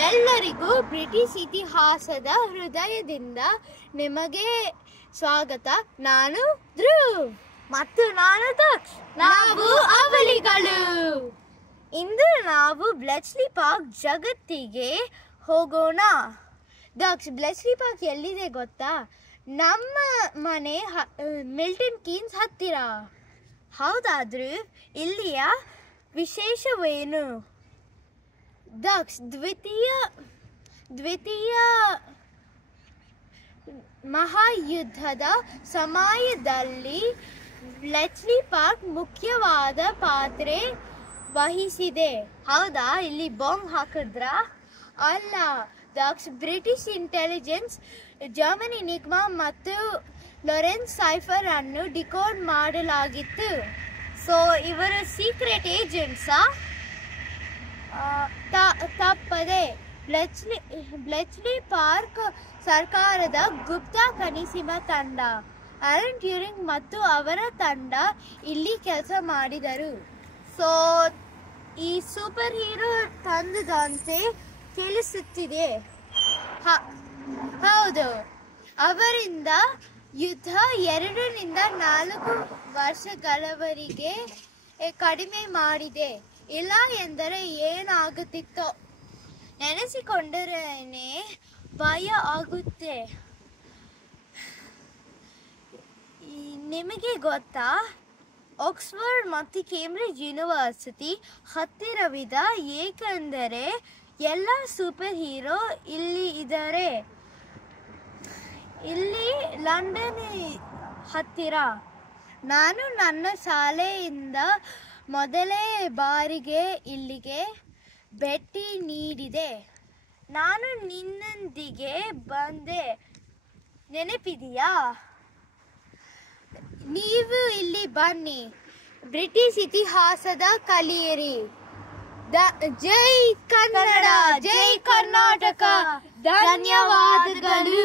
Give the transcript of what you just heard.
ಎಲ್ಲರಿಗೂ ಬ್ರಿಟಿಷ್ ಇತಿಹಾಸದ ಹೃದಯದಿಂದ ನಿಮಗೆ ಸ್ವಾಗತ. ನಾನು ಧ್ರುವ್ ಮತ್ತು ನಾನು ದಕ್ಷ್. ನಾವು ಅವಳಿಗಳು. ಇಂದು ನಾವು ಬ್ಲೆಚ್ಲಿ ಪಾರ್ಕ್ ಜಗತ್ತಿಗೆ ಹೋಗೋಣ. ದಕ್ಷ್, ಬ್ಲೆಚ್ಲಿ ಪಾರ್ಕ್ ಎಲ್ಲಿದೆ ಗೊತ್ತಾ? ನಮ್ಮ ಮನೆ ಮಿಲ್ಟನ್ ಕೀನ್ಸ್ ಹತ್ತಿರ. ಹೌದಾದ್ರೂ ಇಲ್ಲಿಯ ವಿಶೇಷವೇನು? ದಕ್ಷ, ದ್ವಿತೀಯ ಮಹಾಯುದ್ಧದ ಸಮಯದಲ್ಲಿ ಬ್ಲೆಚ್ಲಿ ಪಾರ್ಕ್ ಮುಖ್ಯವಾದ ಪಾತ್ರ ವಹಿಸಿದೆ. ಹೌದಾ? ಇಲ್ಲಿ ಬಾಂಬ್ ಹಾಕಿದ್ರ? ಅಲ್ಲ ದಕ್ಷ, ಬ್ರಿಟಿಷ್ ಇಂಟೆಲಿಜೆನ್ಸ್ ಜರ್ಮನಿ ನಿಗ್ಮಾ ಮತ್ತು ಲಾರೆನ್ಸ್ ಸೈಫರ್ ಅನ್ನು ಡಿಕೋಡ್ ಮಾಡಲಾಗಿತ್ತು. ಸೊ ಇವರು ಸೀಕ್ರೆಟ್ ಏಜೆಂಟ್ಸಾ? ತಪ್ಪದೆ. ಬ್ಲೆಚ್ಲಿ ಪಾರ್ಕ್ ಸರ್ಕಾರದ ಗುಪ್ತ ಕನಸಿನ ತಂಡ ಅಲನ್ ಟ್ಯೂರಿಂಗ್ ಮತ್ತು ಅವರ ತಂಡ ಇಲ್ಲಿ ಕೆಲಸ ಮಾಡಿದರು. ಸೊ ಈ ಸೂಪರ್ ಹೀರೋ ತಂಡದಂತೆ ತಿಳಿಸುತ್ತಿದೆ. ಹೌದು, ಅವರಿಂದ ಯುದ್ಧ 2 ರಿಂದ 4 ವರ್ಷಗಳವರೆಗೆ ಕಡಿಮೆ ಮಾಡಿದೆ. ಇಲ್ಲ ಎಂದರೆ ಏನಾಗುತ್ತಿತ್ತೋ ನೆನೆಸಿಕೊಂಡರೇನೆ ಭಯ ಆಗುತ್ತೆ. ನಿಮಗೆ ಗೊತ್ತಾ, ಆಕ್ಸ್ಫರ್ಡ್ ಮತ್ತು ಕೇಂಬ್ರಿಡ್ಜ್ ಯೂನಿವರ್ಸಿಟಿ ಹತ್ತಿರವಿದೆ, ಏಕೆಂದರೆ ಎಲ್ಲ ಸೂಪರ್ ಹೀರೋ ಇಲ್ಲಿ ಇದ್ದಾರೆ. ಇಲ್ಲಿ ಲಂಡನ್ ಹತ್ತಿರ. ನಾನು ನನ್ನ ಶಾಲೆಯಿಂದ ಮೊದಲೇ ಬಾರಿಗೆ ಇಲ್ಲಿಗೆ ಭೇಟಿ ನೀಡಿದೆ. ನಾನು ನಿನ್ನೊಂದಿಗೆ ಬಂದೆ, ನೆನಪಿದೆಯಾ? ನೀವು ಇಲ್ಲಿ ಬನ್ನಿ, ಬ್ರಿಟಿಷ್ ಇತಿಹಾಸದ ಕಲಿಯಿರಿ. ಜೈ ಕನ್ನಡ, ಜೈ ಕರ್ನಾಟಕ. ಧನ್ಯವಾದಗಳು.